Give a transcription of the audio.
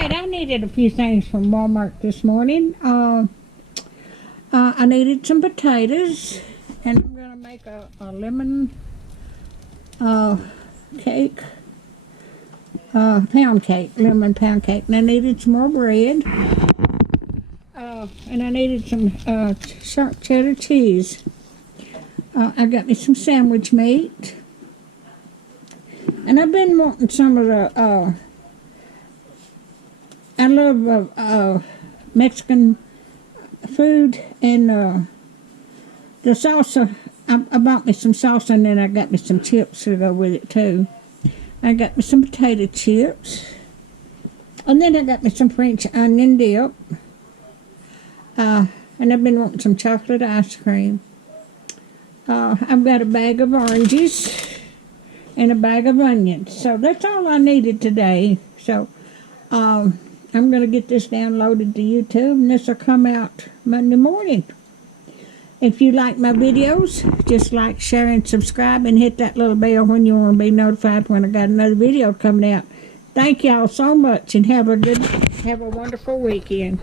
right, I needed a few things from Walmart this morning. I needed some potatoes, and I'm going to make a lemon cake, pound cake, lemon pound cake. And I needed some more bread, and I needed some sharp cheddar cheese. I got me some sandwich meat, and I've been wanting some of the, I love Mexican food, and the salsa. I bought me some salsa, and then I got me some chips to go with it too. I got me some potato chips, and then I got me some French onion dip, and I've been wanting some chocolate ice cream. I've got a bag of oranges and a bag of onions, so that's all I needed today. So I'm going to get this downloaded to YouTube, and this will come out Monday morning. If you like my videos, just like, share, and subscribe, and hit that little bell when you want to be notified when I got another video coming out. Thank y'all so much, and have a wonderful weekend.